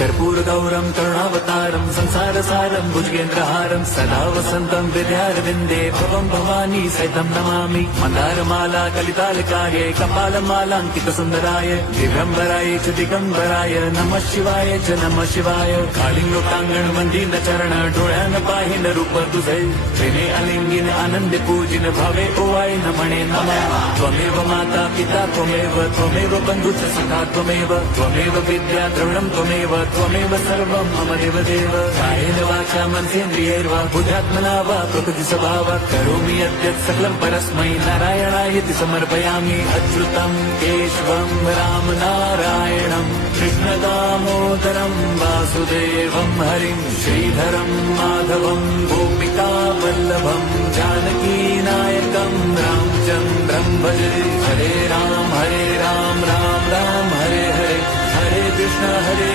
कर्पूरगौरं करुणावतारं संसारसारं भुजगेन्द्रहारं सदा वसन्तं हृदयारविन्दे भवं भवानी सहितं नमामि। मन्दारमाला कलितालकार्ये कपालमालाङ्कितसुन्दराय दिगम्बराय च दिगम्बराय नमः शिवाय च नमः शिवाय। कालिङ्गोटाङ्गण वन्दित चरण डोळ्यान पाहिन रूप तुझे प्रेमे अलिंगिन आनंद पूजिन भावे ओवाय नमणे नमः। त्वमेव माता पिता त्वमेव बन्धु च सखा त्वमेव विद्या द्रविणं त्वमेव सर्वं मम देवदेव। कायेन वाचा मनसेन्द्रियैर्वा बुद्ध्यात्मना वा प्रकृति स्वभावात् करोमि यद्यत् सकलं परस्मै नारायणायति समर्पयामि। अच्युतं केशवं राम नारायणं कृष्णदामोदरं वासुदेवं हरिं श्रीधरं माधवं गोपिका वल्लभं जानकीनायकं रामचन्द्रं भजे। हरे राम राम राम हरे हरे, हरे कृष्ण हरे